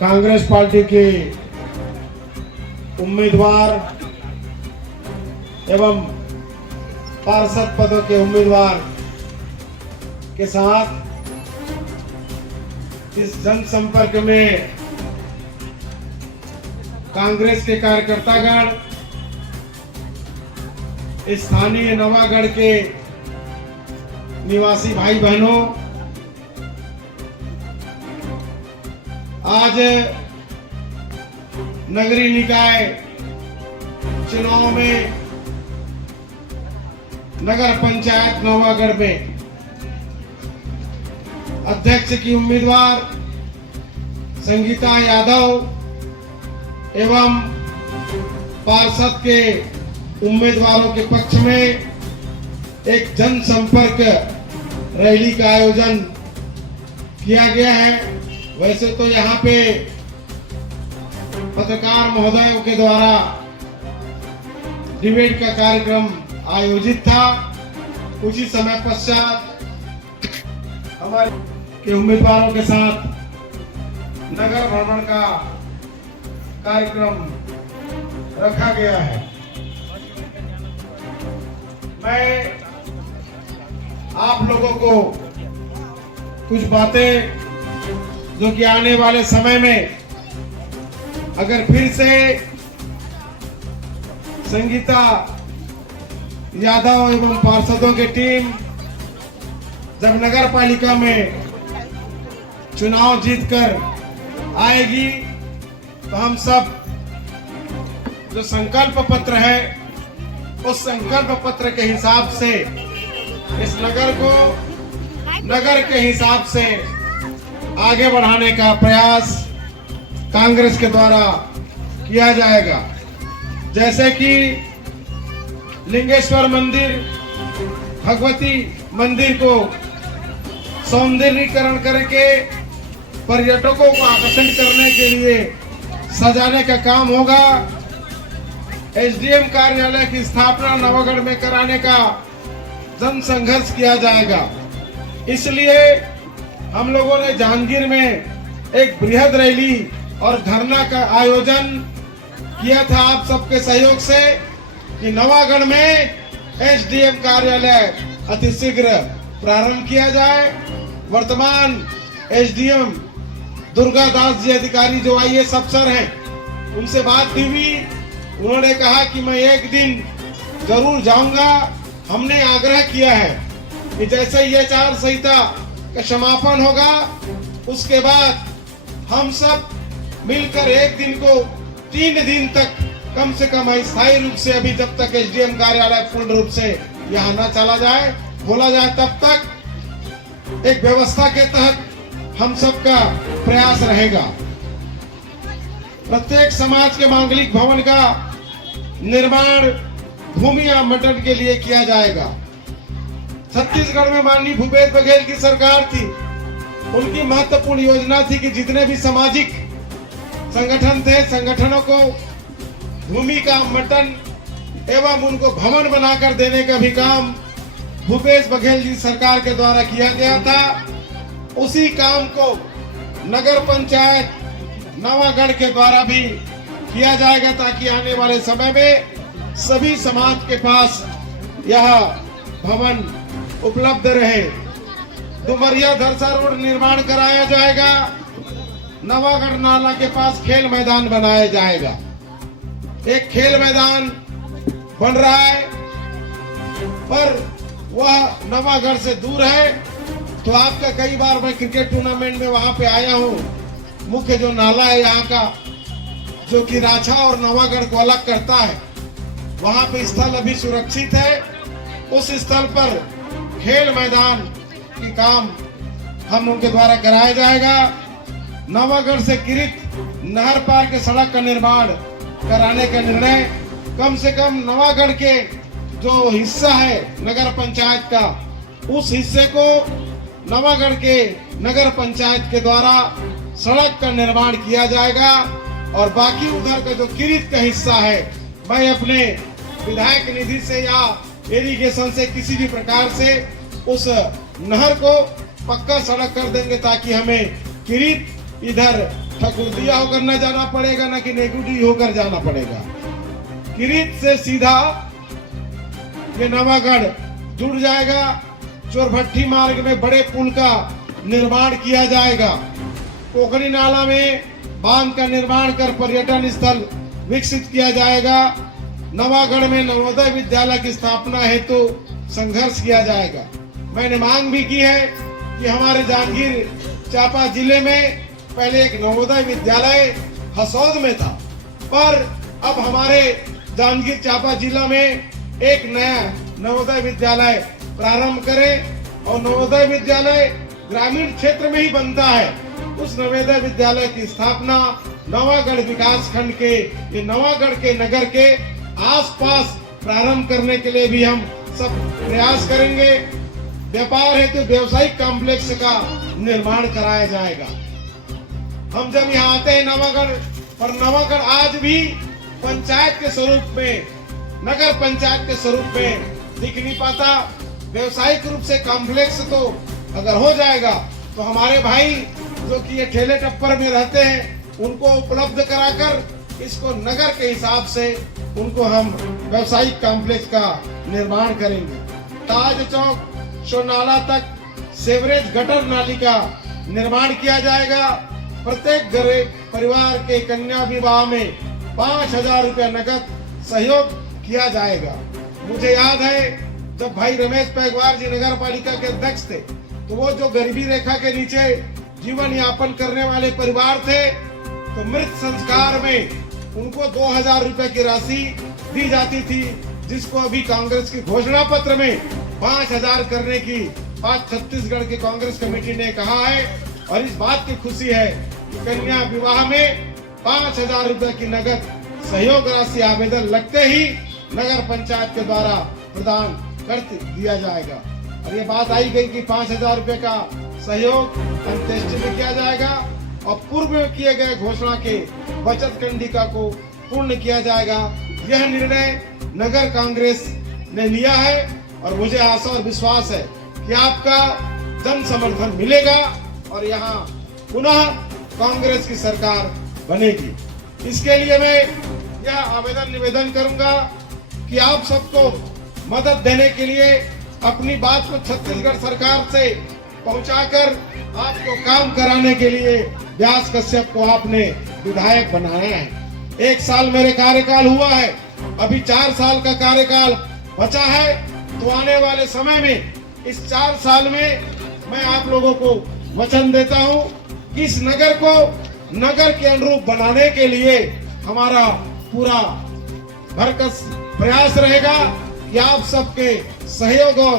Congress party के उम्मीदवार एवं पार्षद पदों के उम्मीदवार के साथ इस जनसंपर्क में कांग्रेस के कार्यकर्तागण, स्थानीय नवागढ़ के निवासी भाई बहनों, आज नगरीय निकाय चुनाव में नगर पंचायत नवागढ़ में अध्यक्ष की उम्मीदवार संगीता यादव एवं पार्षद के उम्मीदवारों के पक्ष में एक जनसंपर्क रैली का आयोजन किया गया है। वैसे तो यहाँ पे पत्रकार महोदयों के द्वारा डिबेट का कार्यक्रम आयोजित था। कुछ ही समय पश्चात हमारे के उम्मीदवारों के साथ नगर भ्रमण का कार्यक्रम रखा गया है। मैं आप लोगों को कुछ बातें जो कि आने वाले समय में अगर फिर से संगीता यादव एवं पार्षदों की टीम जब नगर पालिका में चुनाव जीतकर आएगी तो हम सब जो संकल्प पत्र है उस संकल्प पत्र के हिसाब से इस नगर को नगर के हिसाब से आगे बढ़ाने का प्रयास कांग्रेस के द्वारा किया जाएगा। जैसे कि लिंगेश्वर मंदिर, भगवती मंदिर को सौंदर्यीकरण करके पर्यटकों को आकर्षित करने के लिए सजाने का काम होगा। एसडीएम कार्यालय की स्थापना नवागढ़ में कराने का जन संघर्ष किया जाएगा। इसलिए हम लोगों ने जहांगीर में एक बृहद रैली और धरना का आयोजन किया था आप सबके सहयोग से कि नवागढ़ में एसडीएम कार्यालय अतिशीघ्र प्रारंभ किया जाए। वर्तमान एसडीएम दुर्गा दास जी अधिकारी जो आईएएस अफसर हैं, उनसे बात हुई। उन्होंने कहा कि मैं एक दिन जरूर जाऊंगा। हमने आग्रह किया है कि जैसे ये आचार संहिता का समापन होगा उसके बाद हम सब मिलकर एक दिन को 3 दिन तक कम से कम अस्थायी रूप से, अभी जब तक एसडीएम कार्यालय पूर्ण रूप से यहाँ न चला जाए, बोला जाए, तब तक एक व्यवस्था के तहत हम सबका प्रयास रहेगा। प्रत्येक समाज के मांगलिक भवन का निर्माण भूमि आवंटन के लिए किया जाएगा। छत्तीसगढ़ में माननीय भूपेश बघेल की सरकार थी, उनकी महत्वपूर्ण योजना थी कि जितने भी सामाजिक संगठन थे, संगठनों को भूमि का आवंटन एवं उनको भवन बनाकर देने का भी काम भूपेश बघेल जी सरकार के द्वारा किया गया था। उसी काम को नगर पंचायत नवागढ़ के द्वारा भी किया जाएगा ताकि आने वाले समय में सभी समाज के पास यह भवन उपलब्ध रहे। डुमरिया धरसा रोड निर्माण कराया जाएगा। नवागढ़ नाला के पास खेल मैदान बनाया जाएगा। एक खेल मैदान बन रहा है पर वह नवागढ़ से दूर है। तो आपका कई बार मैं क्रिकेट टूर्नामेंट में वहां पे आया हूँ। मुख्य जो नाला है यहाँ का, जो कि राछा और नवागढ़ को अलग करता है, वहां पे स्थल अभी सुरक्षित है। उस स्थल पर खेल मैदान की काम हम उनके द्वारा कराया जाएगा। नवागढ़ से किरित नहर पार के सड़क का निर्माण कराने का निर्णय कम से कम नवागढ़ के जो हिस्सा है नगर पंचायत का, उस हिस्से को नवागढ़ के नगर पंचायत के द्वारा सड़क का निर्माण किया जाएगा। और बाकी उधर का जो किरित का हिस्सा है, मैं अपने विधायक निधि से या इरिगेशन से किसी भी प्रकार से उस नहर को पक्का सड़क कर देंगे ताकि हमें किरीट इधर ठकुरदिया होकर न जाना पड़ेगा, न कि नेगुडी होकर जाना पड़ेगा। किरीट से सीधा ये नवागढ़ जुड़ जाएगा। चोरभट्टी मार्ग में बड़े पुल का निर्माण किया जाएगा। पोखरी नाला में बांध का निर्माण कर पर्यटन स्थल विकसित किया जाएगा। नवागढ़ में नवोदय विद्यालय की स्थापना हेतु संघर्ष किया जाएगा। मैंने मांग भी की है कि हमारे जांजगीर चांपा जिले में पहले एक नवोदय विद्यालय हसौद में था, पर अब हमारे जांजगीर चांपा जिला में एक नया नवोदय विद्यालय प्रारंभ करें और नवोदय विद्यालय ग्रामीण क्षेत्र में ही बनता है। उस नवोदय विद्यालय की स्थापना नवागढ़ विकास खंड के ये नवागढ़ के नगर के आसपास प्रारंभ करने के लिए भी हम सब प्रयास करेंगे। व्यापार हेतु व्यवसायिक कॉम्प्लेक्स का निर्माण कराया जाएगा। हम जब यहाँ आते हैं नवागढ़, पर नवागढ़ आज भी पंचायत के स्वरूप में, नगर पंचायत के स्वरूप में दिख नहीं पाता। व्यवसायिक रूप से कॉम्प्लेक्स तो अगर हो जाएगा तो हमारे भाई जो कि ये ठेले टप्पर में रहते हैं उनको उपलब्ध कराकर इसको नगर के हिसाब से उनको हम व्यवसायिक कॉम्प्लेक्स का निर्माण करेंगे। ताज चौक सोनाला तक सेवरेज गटर नाली का निर्माण किया जाएगा। प्रत्येक गरीब परिवार के कन्या विवाह में 5,000 रुपया नगद सहयोग किया जाएगा। मुझे याद है जब भाई रमेश पैगवार जी नगर पालिका के अध्यक्ष थे तो वो जो गरीबी रेखा के नीचे जीवन यापन करने वाले परिवार थे तो मृत संस्कार में उनको 2,000 रुपए की राशि दी जाती थी, जिसको अभी कांग्रेस की घोषणा पत्र में 5,000 करने की छत्तीसगढ़ की कांग्रेस कमेटी ने कहा है। और इस बात की खुशी है कि कन्या विवाह में 5,000 रुपए की नगद सहयोग राशि आवेदन लगते ही नगर पंचायत के द्वारा प्रदान कर दिया जाएगा। और ये बात आई गई कि 5,000 रुपए का सहयोग अंत्येष्टि में किया जाएगा और पूर्व में किए गए घोषणा के बचत कंडिका को पूर्ण किया जाएगा। यह निर्णय नगर कांग्रेस ने लिया है और मुझे आशा और विश्वास है कि आपका जन समर्थन मिलेगा और यहाँ पुनः कांग्रेस की सरकार बनेगी। इसके लिए मैं यह आवेदन निवेदन करूंगा कि आप सबको मदद देने के लिए अपनी बात को छत्तीसगढ़ सरकार से पहुंचाकर आपको काम कराने के लिए व्यास कश्यप को आपने विधायक बनाया है। 1 साल मेरे कार्यकाल हुआ है, अभी 4 साल का कार्यकाल बचा है। तो आने वाले समय में इस 4 साल में मैं आप लोगों को वचन देता हूं कि इस नगर को नगर के अनुरूप बनाने के लिए हमारा पूरा भरकस प्रयास रहेगा कि आप सबके सहयोग और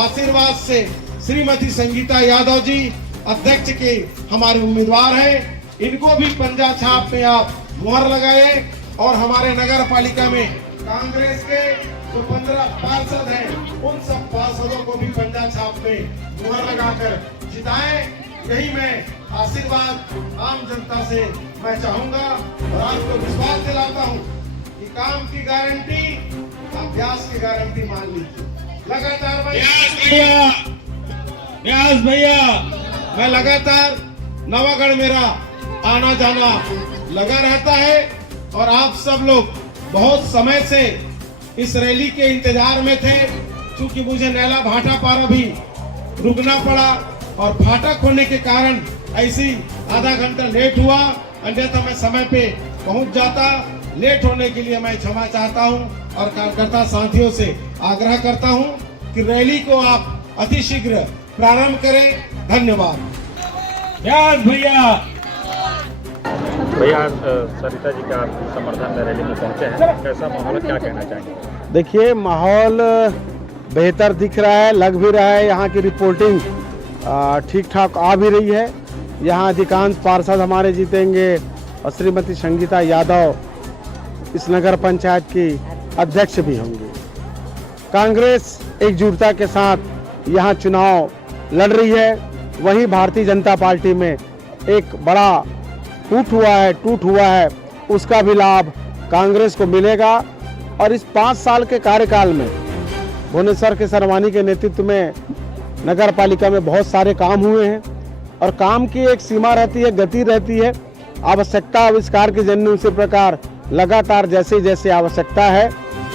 आशीर्वाद से श्रीमती संगीता यादव जी अध्यक्ष के हमारे उम्मीदवार हैं, इनको भी पंजा छाप में आप मुहर लगाए और हमारे नगर पालिका में कांग्रेस के जो 15 पार्षद हैं उन सब पार्षदों को भी पंजा छाप में मुहर लगाकर जिताएं। यही मैं आशीर्वाद आम जनता से मैं चाहूंगा और आपको विश्वास दिलाता हूं कि काम की गारंटी आप व्यास की गारंटी मान लीजिए। लगातार व्यास भैया मैं लगातार नवागढ़ मेरा आना जाना लगा रहता है और आप सब लोग बहुत समय से इस रैली के इंतजार में थे। क्योंकि मुझे नैला भाटा पारा भी रुकना पड़ा और फाटक होने के कारण ऐसी आधा घंटा लेट हुआ, अन्यथा मैं समय पे पहुंच जाता। लेट होने के लिए मैं क्षमा चाहता हूं और कार्यकर्ता साथियों से आग्रह करता हूं कि रैली को आप अतिशीघ्र प्रारंभ करें। धन्यवाद। भैया सरिता जी का समर्थन में रैली में पहुंचे हैं, कैसा माहौल, क्या कहना चाहेंगे? देखिए, माहौल बेहतर दिख रहा है, लग भी रहा है। यहाँ की रिपोर्टिंग ठीक ठाक आ भी रही है। यहाँ अधिकांश पार्षद हमारे जीतेंगे और श्रीमती संगीता यादव इस नगर पंचायत की अध्यक्ष भी होंगी। कांग्रेस एकजुटता के साथ यहाँ चुनाव लड़ रही है। वहीं भारतीय जनता पार्टी में एक बड़ा टूट हुआ है, उसका भी लाभ कांग्रेस को मिलेगा। और इस 5 साल के कार्यकाल में भुवनेश्वर के सरवानी के नेतृत्व में नगर पालिका में बहुत सारे काम हुए हैं और काम की एक सीमा रहती है, गति रहती है। आवश्यकता आविष्कार की जननी उसी प्रकार लगातार जैसे जैसे आवश्यकता है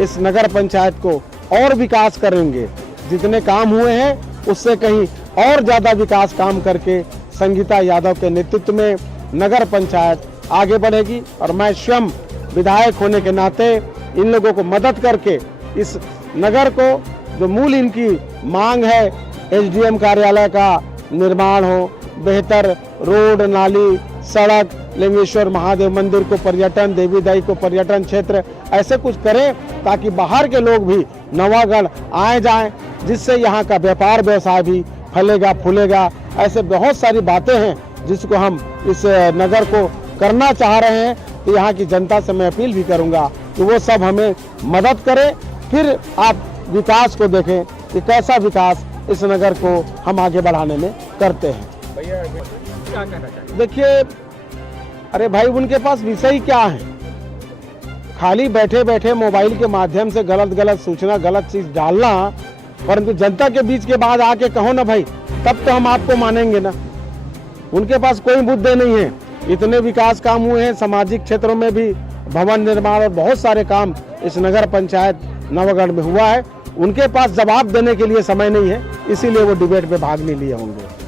इस नगर पंचायत को और विकास करेंगे। जितने काम हुए हैं उससे कहीं और ज़्यादा विकास काम करके संगीता यादव के नेतृत्व में नगर पंचायत आगे बढ़ेगी। और मैं स्वयं विधायक होने के नाते इन लोगों को मदद करके इस नगर को जो मूल इनकी मांग है, एसडीएम कार्यालय का निर्माण हो, बेहतर रोड, नाली, सड़क, लिंगेश्वर महादेव मंदिर को पर्यटन, देवीदाई को पर्यटन क्षेत्र, ऐसे कुछ करें ताकि बाहर के लोग भी नवागढ़ आए जाएं, जिससे यहाँ का व्यापार व्यवसाय भी फलेगा फूलेगा। ऐसे बहुत सारी बातें हैं जिसको हम इस नगर को करना चाह रहे हैं। तो यहाँ की जनता से मैं अपील भी करूँगा कि वो सब हमें मदद करें, फिर आप विकास को देखें कि कैसा विकास इस नगर को हम आगे बढ़ाने में करते हैं। भैया क्या कहना चाहिए? देखिए, अरे भाई, उनके पास विषय क्या है? खाली बैठे बैठे मोबाइल के माध्यम से गलत गलत सूचना, गलत चीज डालना, परंतु जनता के बीच के बाद आके कहो ना भाई, तब तो हम आपको मानेंगे ना। उनके पास कोई मुद्दे नहीं है। इतने विकास काम हुए हैं, सामाजिक क्षेत्रों में भी भवन निर्माण और बहुत सारे काम इस नगर पंचायत नवागढ़ में हुआ है। उनके पास जवाब देने के लिए समय नहीं है, इसीलिए वो डिबेट में भाग नहीं लिए होंगे।